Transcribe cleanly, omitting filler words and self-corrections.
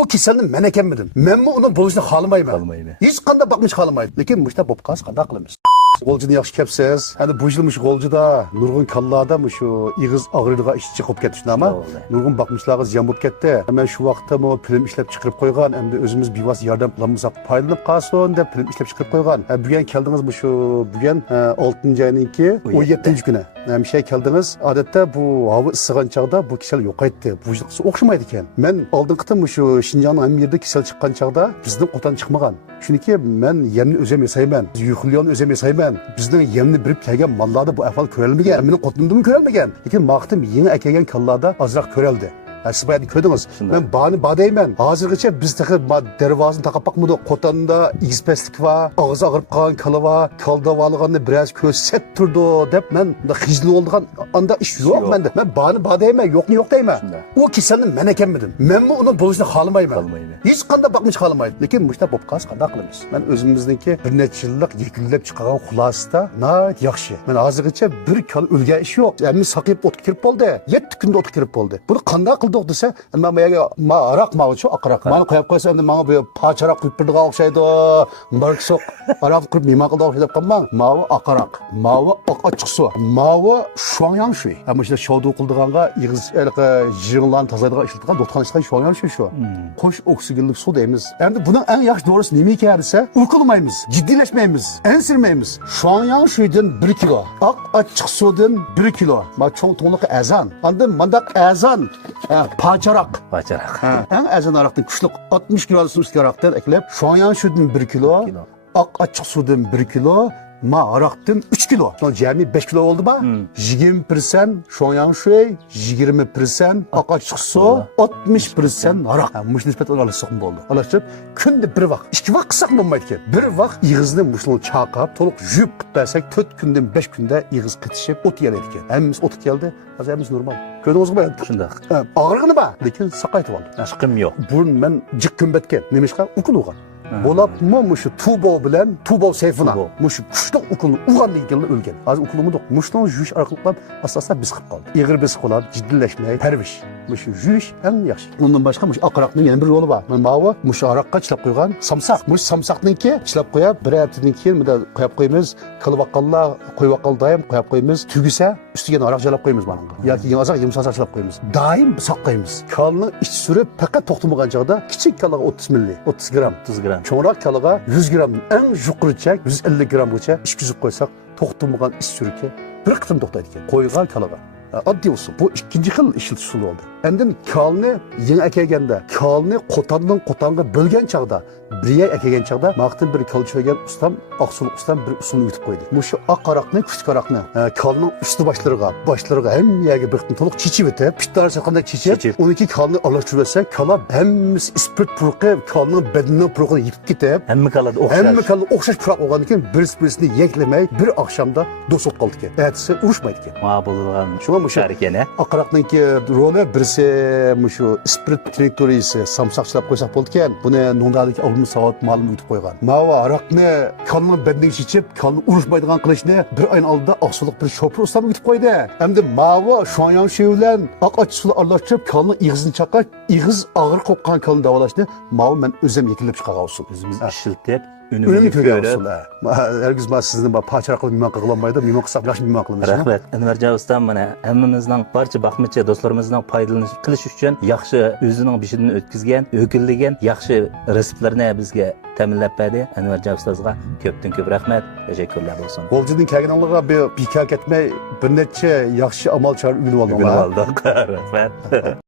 O kasalni men ekanmidim. Menmi uni bo'lishni xohlamayman. Xohlamaydi. Hech qanday boqmish xohlamaydi. Lekin mushta bo'lib qolsa qanday qilamiz? G'o'ljini yaxshi kepsiz. Hani bu yilmish g'o'ljida nurg'un kallarda shu ig'iz og'ridigan ish chiqib ketdi shunami? Nurg'un boqmishlarga ziyon bo'lib ketdi. Hemen şu vaqtda bu film ishlab chiqarib qo'ygan, endi o'zimiz bevos yordam qilamisak foydalanib qolsin deb film ishlab chiqarib qo'ygan. Bugun keldingiz shu bugun 6-oyninki 17-kuni. Hem şey keldiniz. Odatda bu havo issigan chaqda bu kasal yo'qaydi. Bu o'xshamaydi ekan. Men oldin qitim shu Shinjongning ham yerda kasal chiqqan chaqda bizning qo'tan chiqmagan. Chunki men yemni o'zim yasayman. Yuxliyonni o'zim yasayman. Bizning yemni birib kelgan mallarda bu ahvol ko'rilmagan. Meni qo'tinimda ko'rilmagan. Lekin vaqtim yangi akelgan kallarda ozroq ko'rildi. Siz ko'rdingiz. Men bani badayman. Hozirgacha biz darvozani taqab baqmadi. Qo'tanda igizpeslik va og'iz og'rib qolgan kala va kaldavalganni biroz ko'rsat turdi deb men xijli bo'lgan anda ish yo'q menda. Men bani badayman, yo'qni yo'q deyman. O kasalni men ekanmidim. Menmi uni bo'lishni xohlamayman. Hech qanday boqmish xohlamaydi. Lekin mushta bo'lib qolsa qanday qilamiz? Men o'zimizniki bir necha yillik yakunlab chiqqan xulosada yaxshi. Men hozirgacha bir kal o'lgan ish yo'q. Endi saqib o'tib kirib bo'ldi. 7 kunda o'tib kirib bo'ldi. Buni qanday qildik desa, men bu aroq mavzu aqroq. Meni qo'yib qo'ysa, endi menga bu pacharoq qilib birdiga o'xshaydi. Marksoq aroq qilib nima qildi o'xshab qolmang. Mavi aqroq, mavi oqochiq suv, mavi sho'yang shu. Ama shu shodu qildiganga ig'iz yig'lan tozaladigan ishlatgan dotqan ishlatgan sho'yang shu. Qo'sh oksigenlik suv deymiz. Endi buning eng yaxshi dorisi nima ekan desa, uqilmaymiz, jiddiylashmaymiz, ensirmaymiz. Sho'yang shudan 1 kilo, oq ochiq suvdan 1 kilo. Ma cho'ng to'liq azan. Endi mandaq azan pacharoq. Eng azan aroqdan kuchlik 60 gradus ustki aroqdan eklab, sho'yang shudan 1 kilo, oq ochiq suvdan 1 kilo, ma aroqdan 3 kilo. Son jami 5 kilo oldu ba? 20% sho'yang shuy, 20% oq ochiq suv, 60% aroq. Mush nisbat olasiq bo'ldi. Olashib, kunda bir vaqt, 2 vaqt qilsak bo'lmaydi ekan. Bir vaqt ig'izni mushni chaqab, to'liq yuvib qilsak 4 kundan 5 kunda ig'iz qitishib o't keladi ekan. Hammamiz o't keldi, hozirimiz normal. Ko'rdingizmi? Shunday. Og'riqni ba, lekin saqaytib oldi. Chiqim yo'q. Bu men jiqqimbatgan. Nimishqa uqilgan. Bo'lapmi shu tubo bilan tubo sayfina. Shu kuchli uqilni uyg'on deganlar o'lgan. Hozir uqilmadi. Mushning yuvish orqali asosan biz qilib qoldik. Ig'ir biz qilib, jiddillashmay, parvish. Shu yuvish eng yaxshi. Undan boshqa shu aqroqning yana bir yo'li bor. Men mavi shu aroqqa chlab qo'ygan samsaq. Shu samsaqniki chlab qo'yib, bir haftadan keyin bunday qo'yib qo'yamiz. Qilvaqallar, qo'yvaqaldayam qo'yib qo'yamiz. Tugisa ustiga aroq jalab qo'yamiz mana. Yoki yo'q yumshoq chlab qo'yamiz. Doim saqlaymiz. Kalni ich surib, faqat to'xtamagan joyda kichik kalaga 30 milli, 30 gram. Çoğrak kalaga 100 gram en yukarı çek 150 gramgacha ishkizib qo'ysak to'xtamagan ish surki bir qitim to'xtaydi ekan. Qo'ygan kalaga. Oddiy usul. Bu ikkinchi xil ish usuli bo'ldi. Endi kalni yangi akelganda, kalni qo'tandan qo'tanga bo'lgan chaqda, birga akelgan chaqda maqtin bir kal cho'ygan ustam, oqsuluq ustam bir usulni yutib qo'ydi. Mushu oq aroqni, kuch aroqni kalning usti boshlariga hammaga bir qitim to'liq chechib o'tib, pittarcha qanday chechib, uniki kalni alashtirib olsa, kala hammasi spirt puruqi, kalning badani puruqini yitib ketib, hamma kala o'xshash puruq bo'lgandan keyin bir-birini yeklamay bir oqshomda do'st qoldi ekan. Ertasi urushmaydi ekan. Ma bo'lgan Şuna aqroqniki roli birisi shu spirit territoriyasi samsaqchilab qo'ysak bo'lgan. Buni nondalik olmi savat ma'lum yutib qo'ygan. Mava aroqni kalni badaniga ichib, kalni urushmaydigan qilishni bir oy oldida oqsuliq bir shopir ustam yutib qo'ydi. Endi mava sho'yang shu bilan oq ochiq suv aralashtirib, kalni ig'izini chaqib, ig'iz og'ir qo'qqan kalni davolashni mava men o'zim yeklab chiqargan usul. O'zimiz ishiltib Ünlü köy usul. Herkes sizin paçarak qilib mimon qilolmaydi, mimon qilsak yaxshi mimon qilamiz. Rahmat. Anvarjon ustam mana hammamizning barcha baxtmicha do'stlarimizning foydalanish qilish uchun yaxshi o'zining bishidan o'tkazgan, o'kilgan yaxshi reseptlarni bizga ta'minlab berdi. Anvarjon ustozga ko'pdan ko'p rahmat, tashakkurlar bo'lsin. G'o'ljining kelganlarga bir bekor ketmay bir necha yaxshi amal chora uyilib oldik. Rahmat.